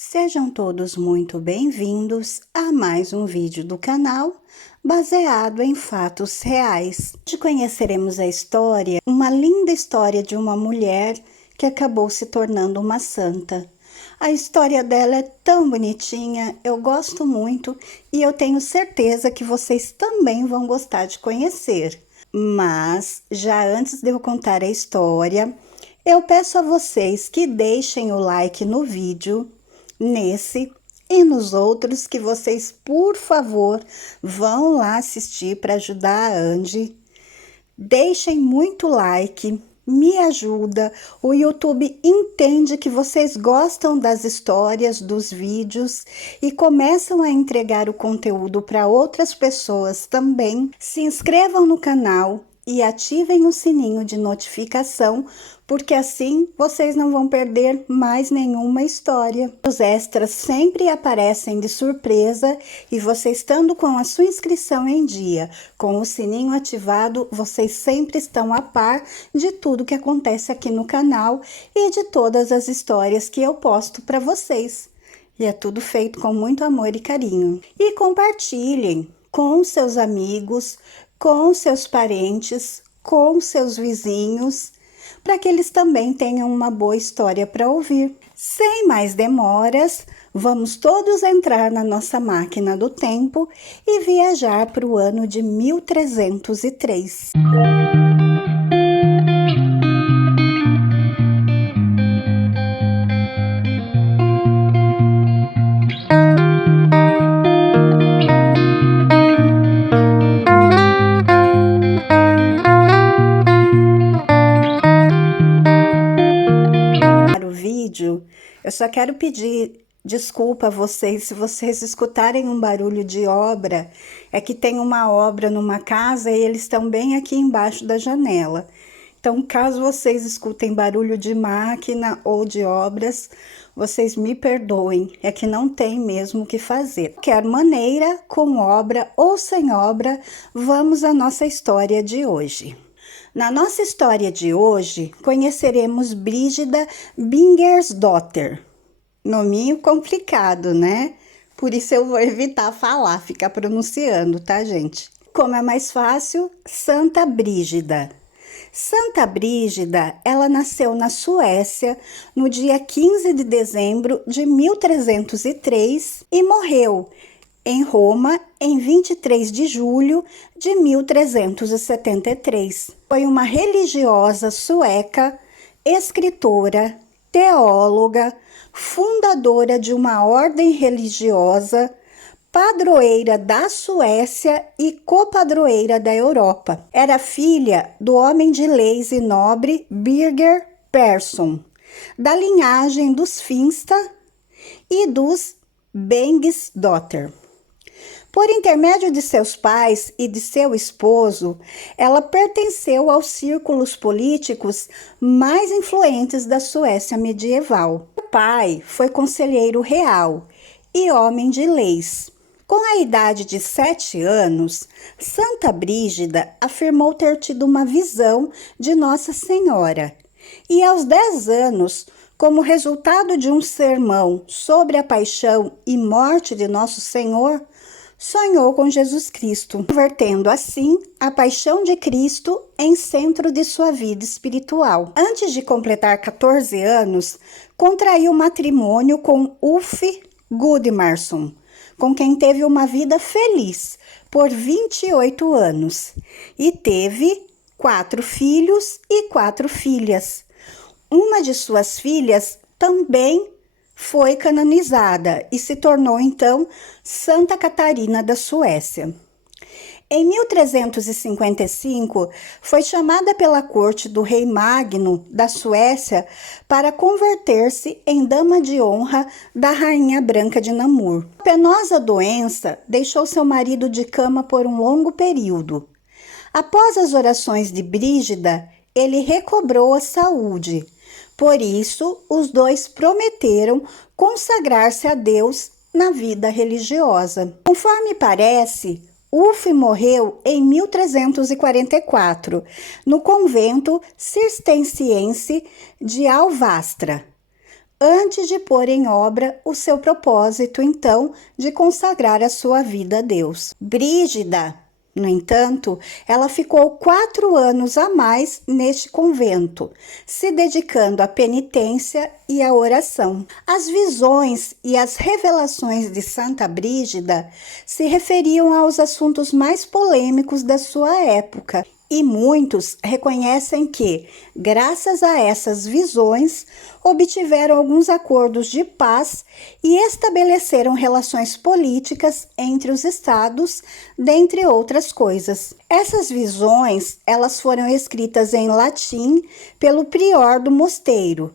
Sejam todos muito bem-vindos a mais um vídeo do canal baseado em fatos reais. Hoje conheceremos a história, uma linda história de uma mulher que acabou se tornando uma santa. A história dela é tão bonitinha, eu gosto muito e eu tenho certeza que vocês também vão gostar de conhecer. Mas, já antes de eu contar a história, eu peço a vocês que deixem o like no vídeo, nesse e nos outros, que vocês, por favor, vão lá assistir para ajudar a Andy. Deixem muito like, me ajuda. O YouTube entende que vocês gostam das histórias, dos vídeos e começam a entregar o conteúdo para outras pessoas também. Se inscrevam no canal e ativem o sininho de notificação, porque assim vocês não vão perder mais nenhuma história. Os extras sempre aparecem de surpresa e você estando com a sua inscrição em dia, com o sininho ativado, vocês sempre estão a par de tudo que acontece aqui no canal e de todas as histórias que eu posto para vocês. E é tudo feito com muito amor e carinho. E compartilhem com seus amigos, com seus parentes, com seus vizinhos, para que eles também tenham uma boa história para ouvir. Sem mais demoras, vamos todos entrar na nossa máquina do tempo e viajar para o ano de 1303. Eu só quero pedir desculpa a vocês se vocês escutarem um barulho de obra. É que tem uma obra numa casa e eles estão bem aqui embaixo da janela. Então, caso vocês escutem barulho de máquina ou de obras, vocês me perdoem, é que não tem mesmo o que fazer. De qualquer maneira, com obra ou sem obra, vamos à nossa história de hoje. Na nossa história de hoje, conheceremos Brígida Bingersdóttir. Nominho complicado, né? Por isso eu vou evitar falar, ficar pronunciando, tá, gente? Como é mais fácil, Santa Brígida. Santa Brígida, ela nasceu na Suécia no dia 15 de dezembro de 1303 e morreu em Roma, em 23 de julho de 1373. Foi uma religiosa sueca, escritora, teóloga, fundadora de uma ordem religiosa, padroeira da Suécia e copadroeira da Europa. Era filha do homem de leis e nobre Birger Persson, da linhagem dos Finsta e dos Bengsdóttir. Por intermédio de seus pais e de seu esposo, ela pertenceu aos círculos políticos mais influentes da Suécia medieval. O pai foi conselheiro real e homem de leis. Com a idade de 7 anos, Santa Brígida afirmou ter tido uma visão de Nossa Senhora. E aos 10 anos, como resultado de um sermão sobre a paixão e morte de Nosso Senhor, sonhou com Jesus Cristo, convertendo assim a paixão de Cristo em centro de sua vida espiritual. Antes de completar 14 anos, contraiu matrimônio com Ulf Gudmarsson, com quem teve uma vida feliz por 28 anos e teve 4 filhos e 4 filhas. Uma de suas filhas também foi canonizada e se tornou então Santa Catarina da Suécia. Em 1355, foi chamada pela corte do rei Magno da Suécia para converter-se em dama de honra da rainha Branca de Namur. A penosa doença deixou seu marido de cama por um longo período. Após as orações de Brígida, ele recobrou a saúde. Por isso, os dois prometeram consagrar-se a Deus na vida religiosa. Conforme parece, Ulf morreu em 1344, no convento cisterciense de Alvastra. antes de pôr em obra o seu propósito, então, de consagrar a sua vida a Deus. Brígida, no entanto, ela ficou 4 anos a mais neste convento, se dedicando à penitência e à oração. As visões e as revelações de Santa Brígida se referiam aos assuntos mais polêmicos da sua época. E muitos reconhecem que, graças a essas visões, obtiveram alguns acordos de paz e estabeleceram relações políticas entre os estados, dentre outras coisas. Essas visões, elas foram escritas em latim pelo prior do mosteiro,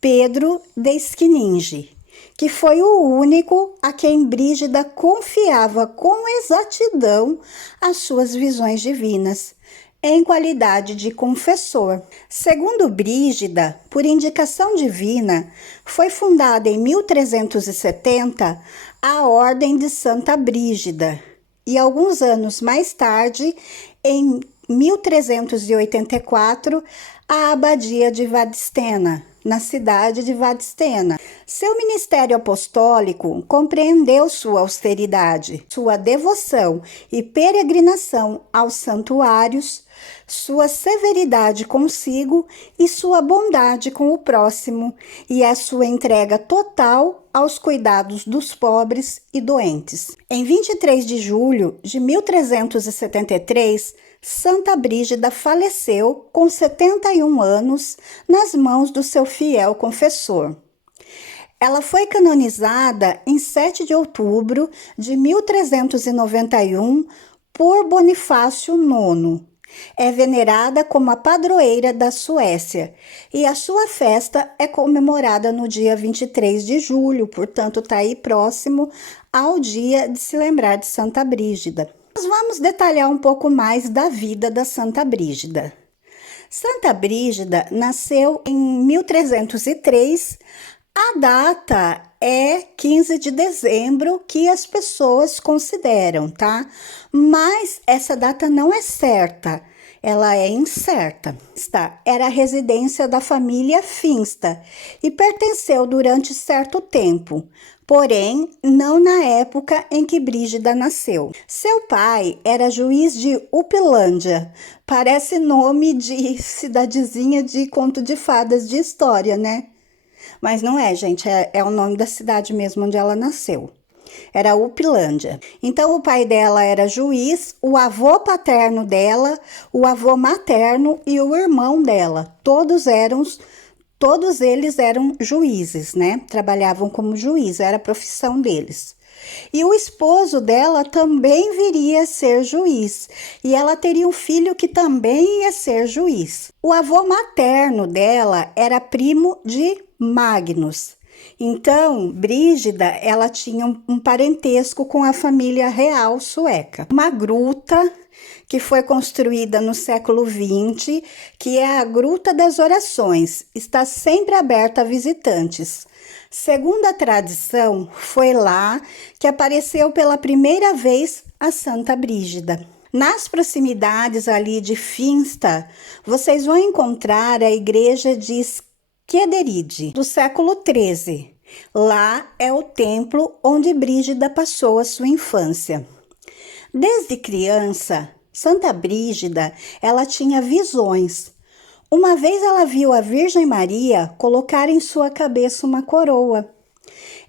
Pedro de Esquininge, que foi o único a quem Brígida confiava com exatidão as suas visões divinas, em qualidade de confessor. Segundo Brígida, por indicação divina, foi fundada em 1370 a Ordem de Santa Brígida e alguns anos mais tarde, em 1384, a Abadia de Vadstena, na cidade de Vadstena. Seu ministério apostólico compreendeu sua austeridade, sua devoção e peregrinação aos santuários, sua severidade consigo e sua bondade com o próximo, e a sua entrega total aos cuidados dos pobres e doentes. Em 23 de julho de 1373, Santa Brígida faleceu com 71 anos nas mãos do seu fiel confessor. Ela foi canonizada em 7 de outubro de 1391 por Bonifácio IX. É venerada como a padroeira da Suécia e a sua festa é comemorada no dia 23 de julho, portanto está aí próximo ao dia de se lembrar de Santa Brígida. Nós vamos detalhar um pouco mais da vida da Santa Brígida. Santa Brígida nasceu em 1303. A data é 15 de dezembro que as pessoas consideram, tá? Mas essa data não é certa, ela é incerta. Era a residência da família Finsta e pertenceu durante certo tempo, porém não na época em que Brígida nasceu. Seu pai era juiz de Upilândia, parece nome de cidadezinha de conto de fadas de história, né? Mas não é, gente, é o nome da cidade mesmo onde ela nasceu. Era Upilândia. Então, o pai dela era juiz, o avô paterno dela, o avô materno e o irmão dela. Todos eles eram juízes, né? Trabalhavam como juiz, era a profissão deles. E o esposo dela também viria a ser juiz, e ela teria um filho que também ia ser juiz. O avô materno dela era primo de Magnus. Então, Brígida, ela tinha um parentesco com a família real sueca. Uma gruta que foi construída no século XX, que é a Gruta das Orações, está sempre aberta a visitantes. Segundo a tradição, foi lá que apareceu pela primeira vez a Santa Brígida. Nas proximidades ali de Finsta, vocês vão encontrar a igreja de Skederide, do século XIII. Lá é o templo onde Brígida passou a sua infância. Desde criança, Santa Brígida, ela tinha visões. Uma vez ela viu a Virgem Maria colocar em sua cabeça uma coroa.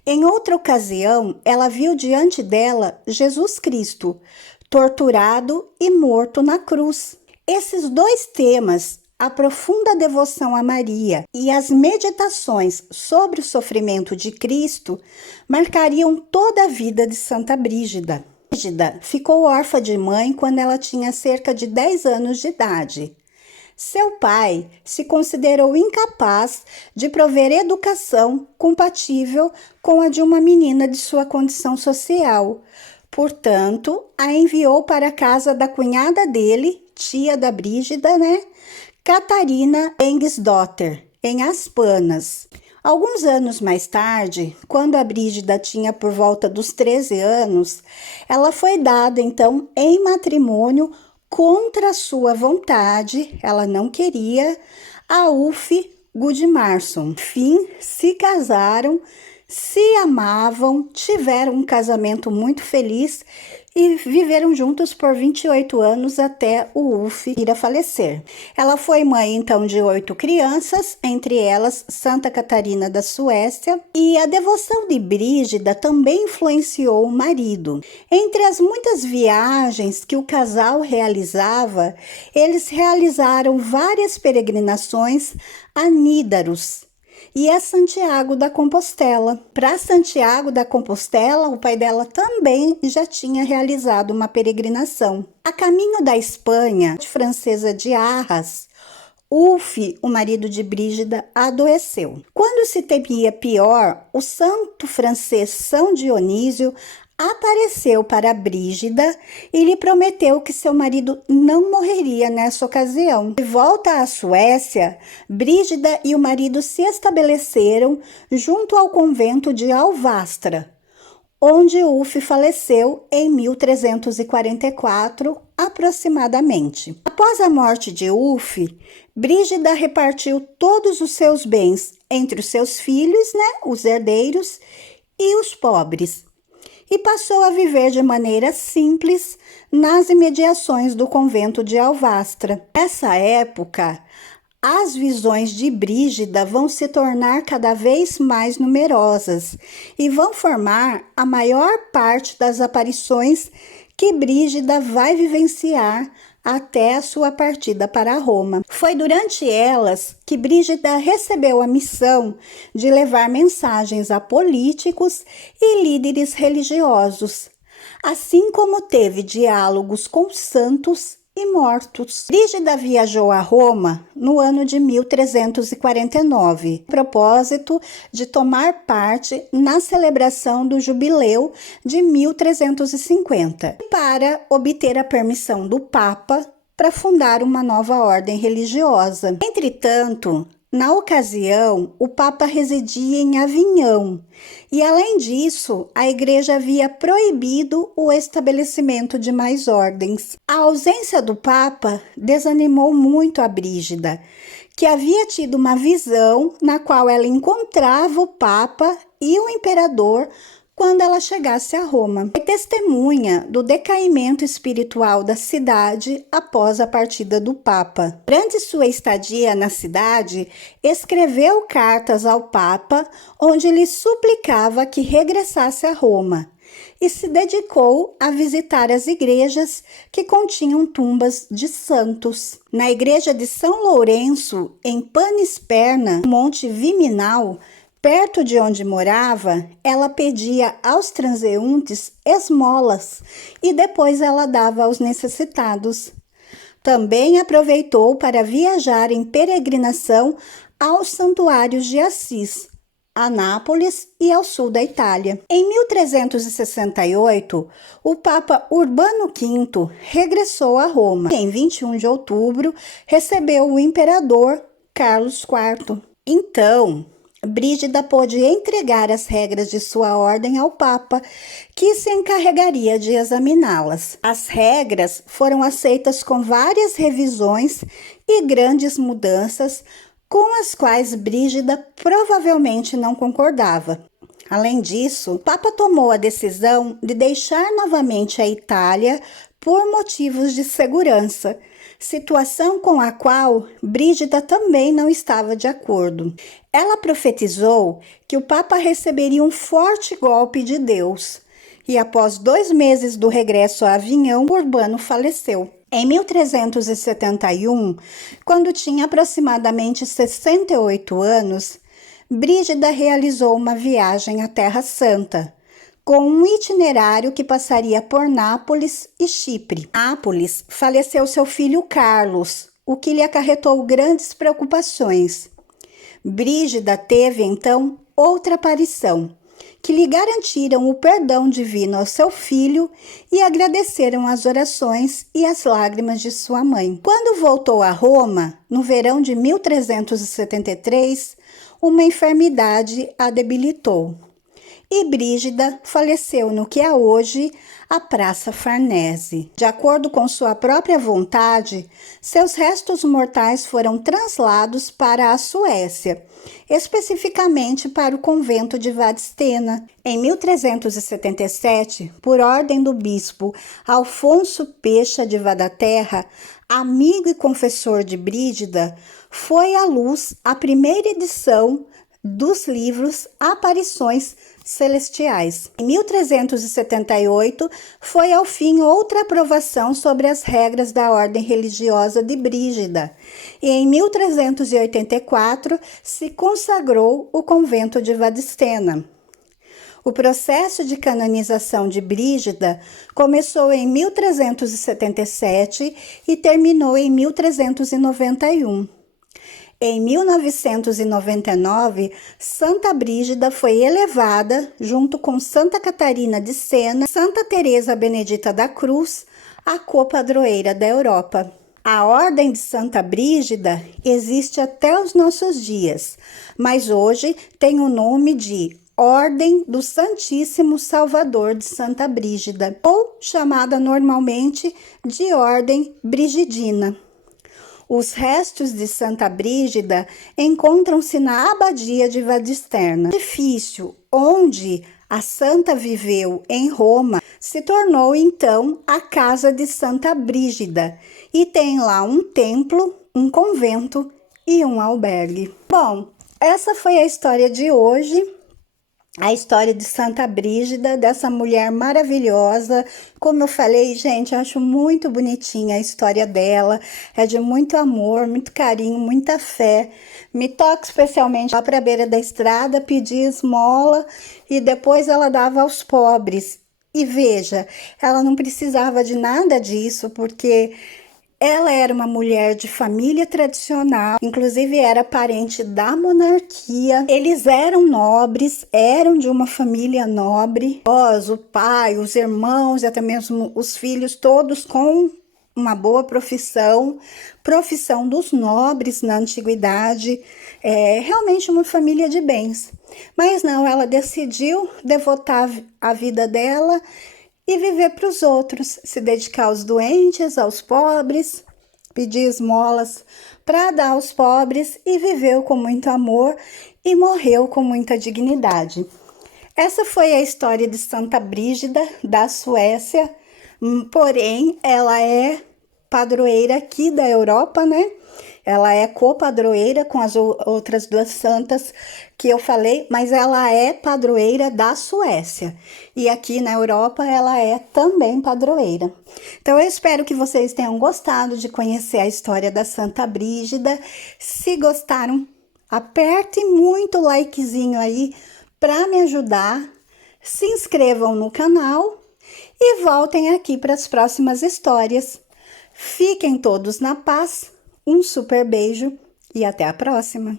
Em outra ocasião, ela viu diante dela Jesus Cristo, torturado e morto na cruz. Esses dois temas, a profunda devoção a Maria e as meditações sobre o sofrimento de Cristo, marcariam toda a vida de Santa Brígida. Brígida ficou órfã de mãe quando ela tinha cerca de 10 anos de idade. Seu pai se considerou incapaz de prover educação compatível com a de uma menina de sua condição social. Portanto, a enviou para a casa da cunhada dele, tia da Brígida, né? Catarina Engsdotter, em Aspanas. Alguns anos mais tarde, quando a Brígida tinha por volta dos 13 anos, ela foi dada, então, em matrimônio contra sua vontade, ela não queria, a Ulf Gudmarsson. Enfim, se casaram, se amavam, tiveram um casamento muito feliz e viveram juntos por 28 anos até o Ulf vir a falecer. Ela foi mãe, então, de 8 crianças, entre elas Santa Catarina da Suécia, e a devoção de Brígida também influenciou o marido. Entre as muitas viagens que o casal realizava, eles realizaram várias peregrinações a Nídaros e a Santiago da Compostela. Para Santiago da Compostela, o pai dela também já tinha realizado uma peregrinação. A caminho da Espanha, francesa de Arras, Ulf, o marido de Brígida, adoeceu. Quando se temia pior, o santo francês São Dionísio apareceu para Brígida e lhe prometeu que seu marido não morreria nessa ocasião. De volta à Suécia, Brígida e o marido se estabeleceram junto ao convento de Alvastra, onde Ulf faleceu em 1344, aproximadamente. Após a morte de Ulf, Brígida repartiu todos os seus bens entre os seus filhos, os herdeiros, e os pobres, e passou a viver de maneira simples nas imediações do convento de Alvastra. Nessa época, as visões de Brígida vão se tornar cada vez mais numerosas e vão formar a maior parte das aparições que Brígida vai vivenciar até a sua partida para Roma. Foi durante elas que Brígida recebeu a missão de levar mensagens a políticos e líderes religiosos, assim como teve diálogos com santos e mortos. Brígida viajou a Roma no ano de 1349, a propósito de tomar parte na celebração do jubileu de 1350, para obter a permissão do Papa para fundar uma nova ordem religiosa. Entretanto, na ocasião, o Papa residia em Avignon e, além disso, a Igreja havia proibido o estabelecimento de mais ordens. A ausência do Papa desanimou muito a Brígida, que havia tido uma visão na qual ela encontrava o Papa e o Imperador quando ela chegasse a Roma. Foi testemunha do decaimento espiritual da cidade após a partida do Papa. Durante sua estadia na cidade, escreveu cartas ao Papa, onde lhe suplicava que regressasse a Roma, e se dedicou a visitar as igrejas que continham tumbas de santos. Na igreja de São Lourenço, em Panisperna, Monte Viminal, perto de onde morava, ela pedia aos transeuntes esmolas e depois ela dava aos necessitados. Também aproveitou para viajar em peregrinação aos santuários de Assis, a Nápoles e ao sul da Itália. Em 1368, o Papa Urbano V regressou a Roma. Em 21 de outubro, recebeu o imperador Carlos IV. Então, Brígida pôde entregar as regras de sua ordem ao Papa, que se encarregaria de examiná-las. As regras foram aceitas com várias revisões e grandes mudanças, com as quais Brígida provavelmente não concordava. Além disso, o Papa tomou a decisão de deixar novamente a Itália por motivos de segurança, situação com a qual Brígida também não estava de acordo. Ela profetizou que o Papa receberia um forte golpe de Deus, e após 2 meses do regresso a Avignon, Urbano faleceu. Em 1371, quando tinha aproximadamente 68 anos, Brígida realizou uma viagem à Terra Santa, com um itinerário que passaria por Nápoles e Chipre. Nápoles faleceu seu filho Carlos, o que lhe acarretou grandes preocupações. Brígida teve, então, outra aparição, que lhe garantiram o perdão divino ao seu filho e agradeceram as orações e as lágrimas de sua mãe. Quando voltou a Roma, no verão de 1373, uma enfermidade a debilitou. e Brígida faleceu no que é hoje a Praça Farnese. De acordo com sua própria vontade, seus restos mortais foram translados para a Suécia, especificamente para o convento de Vadstena. Em 1377, por ordem do bispo Alfonso Pecha de Vadaterra, amigo e confessor de Brígida, foi à luz a primeira edição dos livros Aparições Celestiais. Em 1378, foi ao fim outra aprovação sobre as regras da ordem religiosa de Brígida, e em 1384 se consagrou o convento de Vadstena. O processo de canonização de Brígida começou em 1377 e terminou em 1391. Em 1999, Santa Brígida foi elevada, junto com Santa Catarina de Sena e Santa Teresa Benedita da Cruz, a copadroeira da Europa. A Ordem de Santa Brígida existe até os nossos dias, mas hoje tem o nome de Ordem do Santíssimo Salvador de Santa Brígida, ou chamada normalmente de Ordem Brigidina. Os restos de Santa Brígida encontram-se na Abadia de Vadstena. O edifício onde a santa viveu em Roma se tornou então a Casa de Santa Brígida e tem lá um templo, um convento e um albergue. Bom, essa foi a história de hoje. A história de Santa Brígida, dessa mulher maravilhosa. Como eu falei, gente, eu acho muito bonitinha a história dela. É de muito amor, muito carinho, muita fé. Me toca especialmente lá para a beira da estrada, pedir esmola e depois ela dava aos pobres. E veja, ela não precisava de nada disso, porque ela era uma mulher de família tradicional, inclusive era parente da monarquia. Eles eram nobres, eram de uma família nobre. O pai, os irmãos e até mesmo os filhos, todos com uma boa profissão dos nobres na antiguidade. Realmente uma família de bens. Mas não, ela decidiu devotar a vida dela e viver para os outros, se dedicar aos doentes, aos pobres, pedir esmolas para dar aos pobres, e viveu com muito amor e morreu com muita dignidade. Essa foi a história de Santa Brígida da Suécia, porém ela é padroeira aqui da Europa, né? Ela é copadroeira com as outras duas santas que eu falei, mas ela é padroeira da Suécia. E aqui na Europa ela é também padroeira. Então eu espero que vocês tenham gostado de conhecer a história da Santa Brígida. Se gostaram, aperte muito likezinho aí para me ajudar. Se inscrevam no canal e voltem aqui para as próximas histórias. Fiquem todos na paz. Um super beijo e até a próxima!